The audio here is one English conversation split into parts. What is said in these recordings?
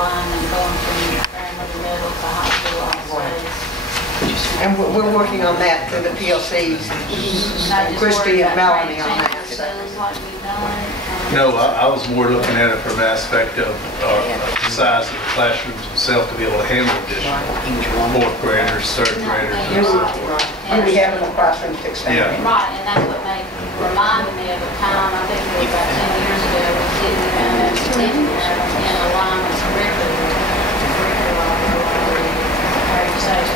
line and going from primary middle to high school also. And we're working on that through the PLCs, Christy and Melanie on that. No, I was more looking at it from the aspect of the size of the classrooms themselves to be able to handle additional fourth graders, third graders. And we have enough classrooms to expand. Yeah. Right, and that's what reminded me of a time, I think it was about 10 years ago, we didn't have in alignment curriculum, how you say it.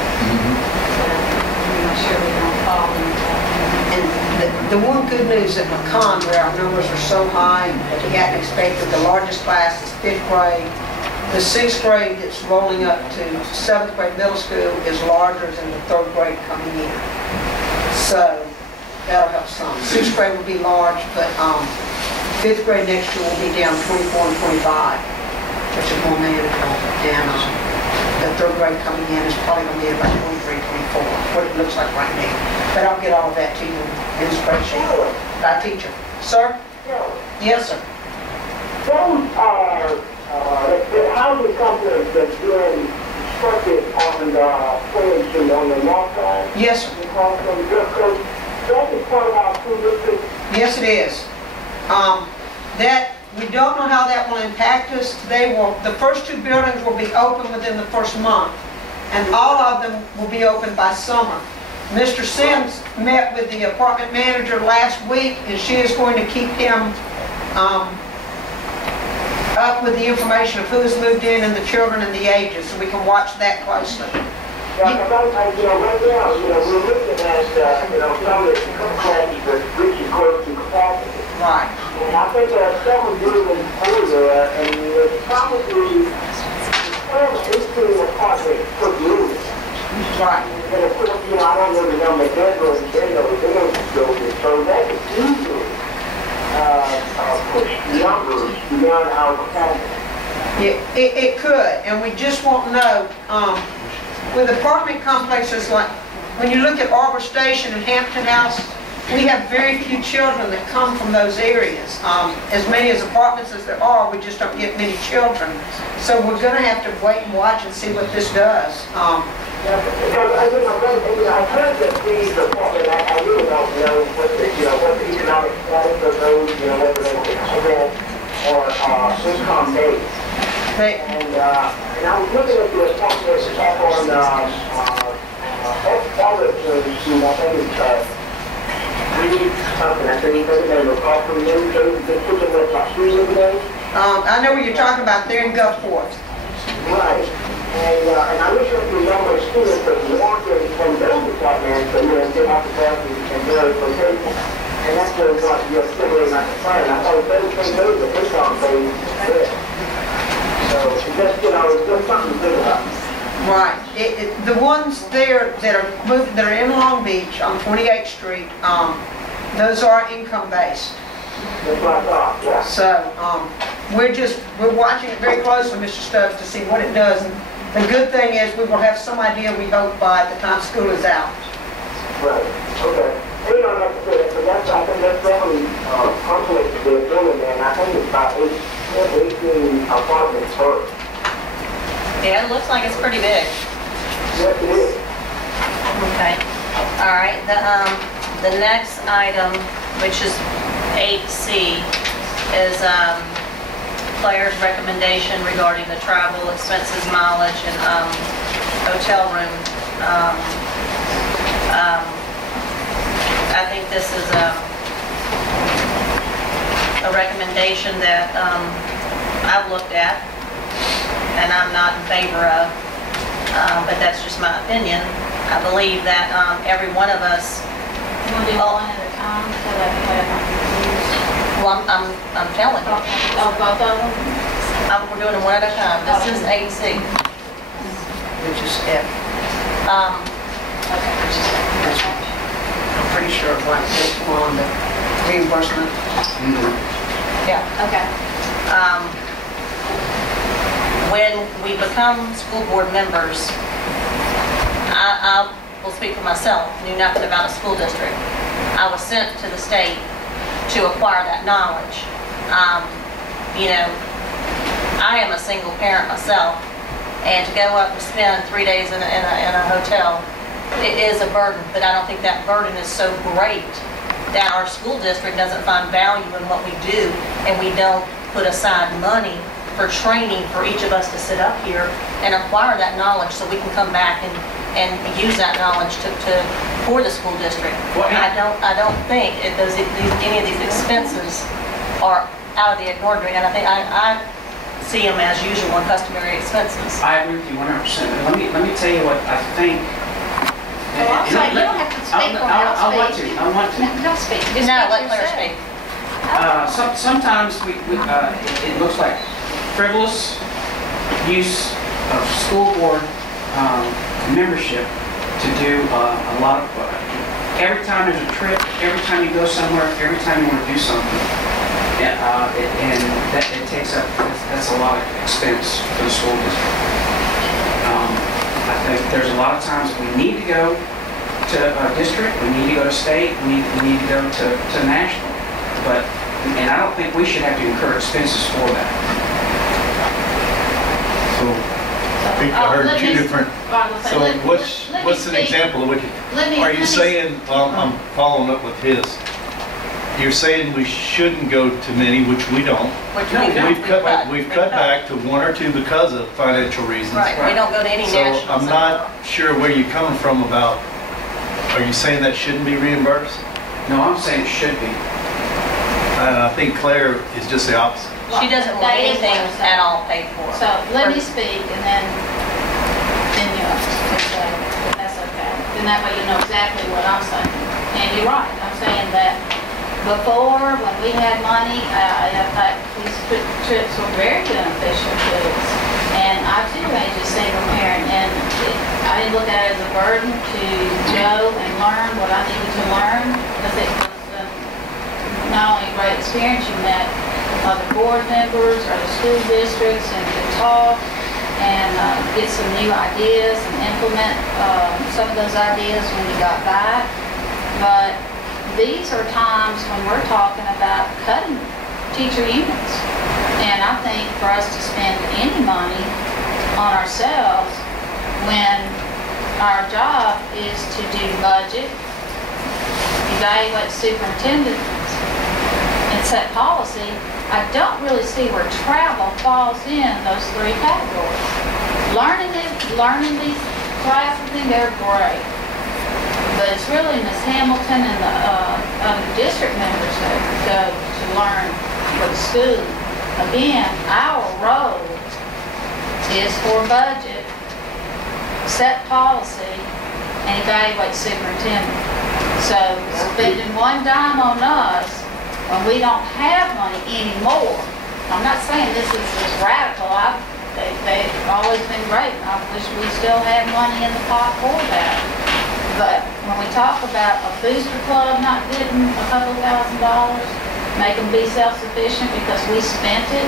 I'm sure we don't fall into that. And the one good news at McCon, where our numbers are so high, we hadn't expected, the largest class is 5th grade. The 6th grade that's rolling up to 7th grade middle school is larger than the 3rd grade coming in. So that'll help some. 6th grade will be large, but 5th grade next year will be down 24 and 25, which is more manageable. And the 3rd grade coming in is probably going to be about 23, 24, what it looks like right now. But I'll get all of that to you in the spreadsheet by teacher. Sir? Yes, sir. Those are the housing complex that's being constructed on the Fullerton on the north side. Yes, sir. That is part of our school district. Yes, it is. We don't know how that will impact us. The first 2 buildings will be open within the first month, and all of them will be open by summer. Mr. Sims met with the apartment manager last week, and she is going to keep him up with the information of who's moved in and the children and the ages, so we can watch that closely. Yeah, because right now, we're looking at, some of the classes that's reaching close to capacity. Right. And I think there are several buildings over there, and it's probably 18 apartments per building. Right. And of course, I don't know the number of bedrooms in those buildings, so that could easily push numbers beyond our capacity. It could, and we just won't know. With apartment complexes like, when you look at Arbor Station and Hampton House, we have very few children that come from those areas. As many as apartments as there are, we just don't get many children. So we're going to have to wait and watch and see what this does. Because I've heard that these apartments, I really don't know what the economic status of those, whether they're or income based. And I was looking at the apartments up on Fullerton Street, I think it's something. I think they were across from them, so they put them up like 3 years ago. I know what you're talking about. They're in Gulfport. Right. And I wish I could number of students that walking from those apartments, but still have to pass and various locations. And that's what it's like, you're still not the fire. I thought those are income based. So it's just, it's just something to think about. Right. The ones there that are in Long Beach on 28th Street, those are income based. That's what I thought, yeah. So we're watching it very closely, Mr. Stubbs, to see what it does. And the good thing is we will have some idea, we hope, by the time school is out. Right. Okay. You don't have to say that, but I think that's definitely conflict they're doing there, and I think it's about 18 apartments per. Yeah, it looks like it's pretty big. Yes, it is. Okay. All right. The next item, which is 8C, is Claire's recommendation regarding the travel expenses, mileage, and hotel room. I think this is a recommendation that I've looked at, and I'm not in favor of, but that's just my opinion. I believe that every one of us. You want to do one at a time so that way I'm not confused? Well, I'm telling you. Oh, both of them? We're doing them one at a time. This is 8C. Which is F. I'm pretty sure like this one, the reimbursement. Yeah. Okay. When we become school board members, I will speak for myself, knew nothing about a school district. I was sent to the state to acquire that knowledge. I am a single parent myself, and to go up and spend 3 days in a hotel, it is a burden, but I don't think that burden is so great that our school district doesn't find value in what we do, and we don't put aside money for training for each of us to sit up here and acquire that knowledge so we can come back and use that knowledge for the school district. Well, I don't think any of these expenses are out of the ordinary, and I think I see them as usual and customary expenses. I agree with you 100%. Let me tell you what I think. Well, I'm sorry, you don't have to speak for me. I want to. No, don't speak. Just No, speak let Claire yourself. speak. Sometimes it looks like frivolous use of school board membership to do a lot of, every time there's a trip, every time you go somewhere, every time you want to do something, and that it takes up, that's a lot of expense for the school district. I think there's a lot of times we need to go to a district, we need to go to state, we need to go to national, and I don't think we should have to incur expenses for that. So I think I heard two different, so what's an example of what are you saying, I'm following up with his. You're saying we shouldn't go to many, which we don't. We've cut back to 1 or 2 because of financial reasons. Right, we don't go to any So nationals. I'm not sure where you're coming from about, are you saying that shouldn't be reimbursed? No, I'm saying it should be. And I think Claire is just the opposite. She doesn't want That is anything what I'm saying. at all paid for. So let me speak and then you can say, that's okay. Then that way you know exactly what I'm saying. And you're right, I'm saying that before, when we had money, these trips were very beneficial to us. And I too raised a single parent, and I didn't look at it as a burden to go and learn what I needed to learn, because it was not only a great experience, you met other board members or the school districts and could talk and get some new ideas and implement some of those ideas when you got back. But these are times when we're talking about cutting teacher units. And I think for us to spend any money on ourselves when our job is to do budget, evaluate superintendents, and set policy, I don't really see where travel falls in those 3 categories. Learning these classes, they're great. But it's really Ms. Hamilton and the other district members that go to learn for the school. Again, our role is for budget, set policy, and evaluate superintendent. So spending 1 dime on us when we don't have money anymore, I'm not saying this is as radical. They've always been great. I wish we still had money in the pot for that. But when we talk about a booster club not getting a couple $1,000, make them be self-sufficient because we spent it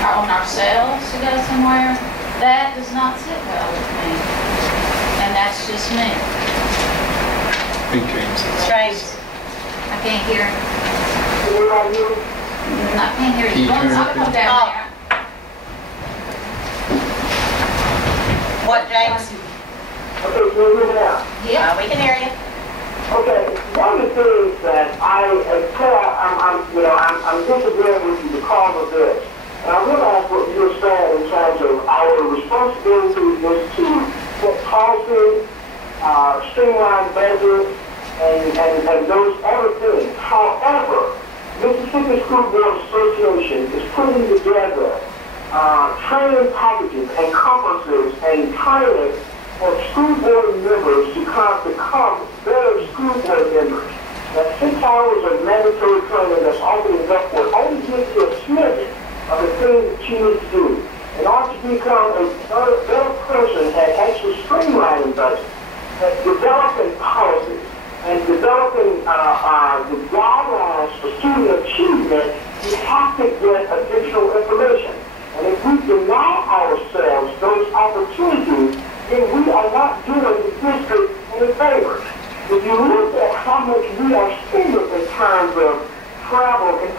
on ourselves to go somewhere, that does not sit well with me. And that's just me. I think James is. James. I can't hear. I can't hear Can you you. turn I'll up come there? down there. What, James? Okay, can you hear me now? Yeah. We can hear you. Okay, one of the things that I'm disagreeing with you because of this. And I realize what you're saying in terms of our responsibility is to put policy, streamline budget, and those other things. However, Mississippi School Board Association is putting together training packages and conferences and training for school board members to become better school board members. That 6 hours of mandatory training that's already enough for only gives you a snippet of the things that you need to do. In order to become a better person at actually streamlining budget, at developing policies, and developing the guidelines for student achievement, you have to get additional information. And if we deny ourselves those opportunities, then we are not doing the district any favors. If you look at how much we are spending in terms of travel, and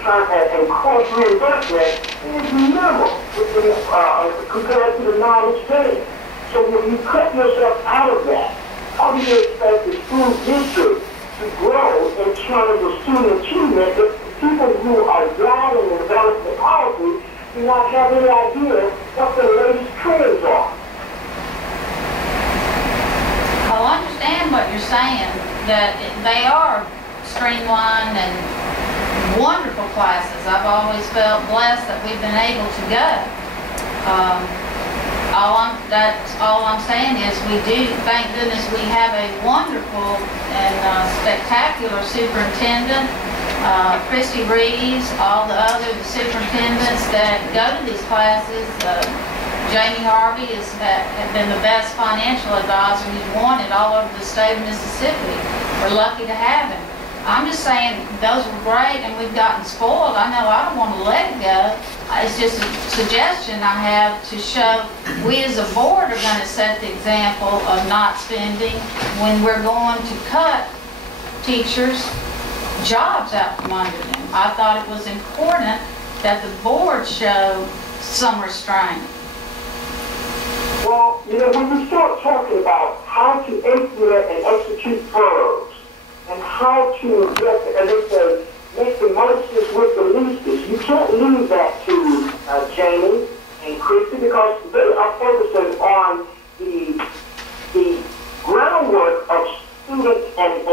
cost reimbursement, it is minimal. compared to the knowledge gained. So when you cut yourself out of that, how do you expect the school district to grow in terms of student achievement if the people who are guiding and developing the policy do not have any idea what the latest trends are? I understand what you're saying, that they are streamlined and wonderful classes. I've always felt blessed that we've been able to go. That's all I'm saying is we do, thank goodness, we have a wonderful and spectacular superintendent, Christy Reeves, all the superintendents that go to these classes. Jamie Harvey has been the best financial advisor he's wanted all over the state of Mississippi. We're lucky to have him. I'm just saying those were great and we've gotten spoiled. I know I don't want to let it go. It's just a suggestion I have to show we as a board are going to set the example of not spending when we're going to cut teachers' jobs out from under them. I thought it was important that the board show some restraint. Well, you know, when you start talking about how to implement and execute furloughs, and how to get, as they say, make the mostest with the leastest, you can't leave that to Jamie and Christy because they are focusing on the groundwork of students and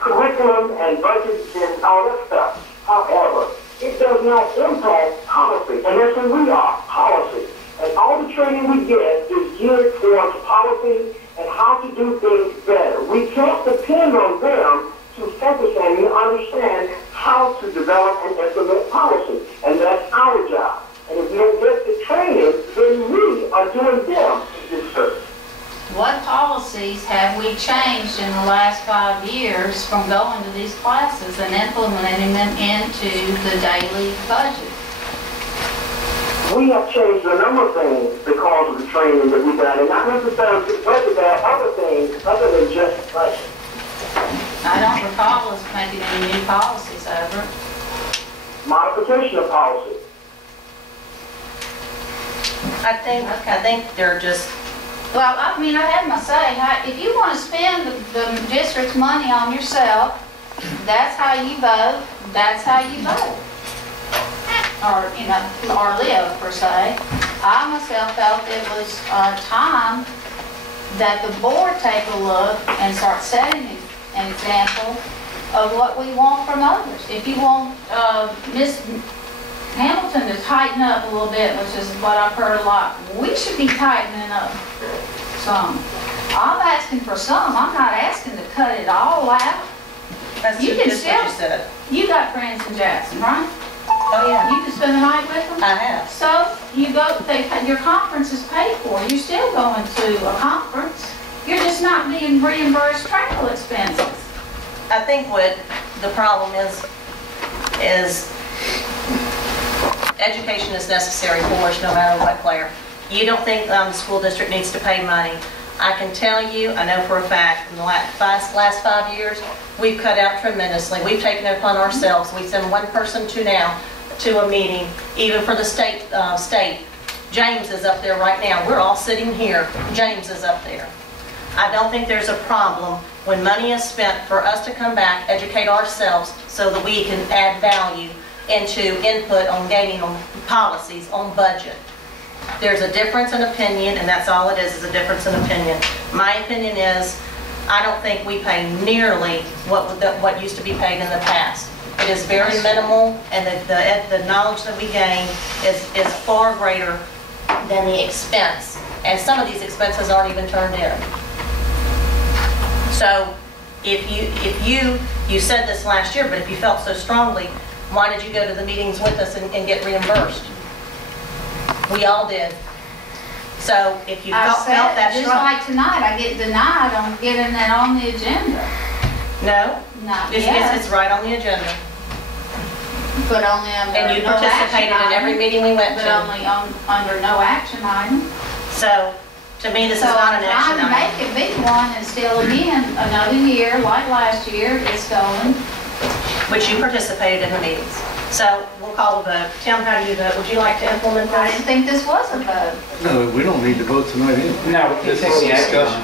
curriculum and budgets and all that stuff. However, it does not impact policy, and that's who we are, policy. And all the training we get is geared towards policy and how to do things better. We can't depend on them to focus on and understand how to develop and implement policy. And that's our job. And if we don't get the training, then we are doing them a disservice. What policies have we changed in the last 5 years from going to these classes and implementing them into the daily budget? We have changed a number of things because of the training that we've done, and not necessarily because of that, other things other than just budget. I don't recall us making any new policies over. Modification of policy. I think they're just. Well, I mean, I had my say. If you want to spend the district's money on yourself, that's how you vote. That's how you vote. Or, you know, or live, per se. I myself felt it was time that the board take a look and start setting an example of what we want from others. If you want Miss Hamilton to tighten up a little bit, which is what I've heard a lot, we should be tightening up some. I'm asking for some. I'm not asking to cut it all out. That's You can just what you still- said. You got friends in Jackson, right? Oh, yeah. You can spend the night with them? I have. So you go, your conference is paid for. You're still going to a conference. You're just not being reimbursed travel expenses. I think what the problem is education is necessary for us no matter what, Claire. You don't think the school district needs to pay money. I can tell you, I know for a fact, in the last 5 years, we've cut out tremendously. We've taken it upon ourselves. We send one person to a meeting, even for the state. James is up there right now. We're all sitting here. James is up there. I don't think there's a problem when money is spent for us to come back, educate ourselves so that we can add value into input on gaining on policies, on budget. There's a difference in opinion, and that's all it is a difference in opinion. My opinion is, I don't think we pay nearly what used to be paid in the past. It is very minimal, and the knowledge that we gain is far greater than the expense. And some of these expenses aren't even turned in. So if you said this last year, but if you felt so strongly, why did you go to the meetings with us and get reimbursed? We all did. So if you felt that just strong. like tonight, I get denied on getting that on the agenda. No? Not It's yet, right on the agenda. but only under And you no participated action in every item. meeting we went But to. only under no action item. So to me, this is So not I'm an action trying to item. make it big one, and still again, another year, like last year, it's going. Which you participated in the meetings. So we'll call the vote. Tim, how do you vote? Would you like to implement I this? didn't think this was a vote. No, we don't need to vote tonight either. No, we This can is take the action. discussion.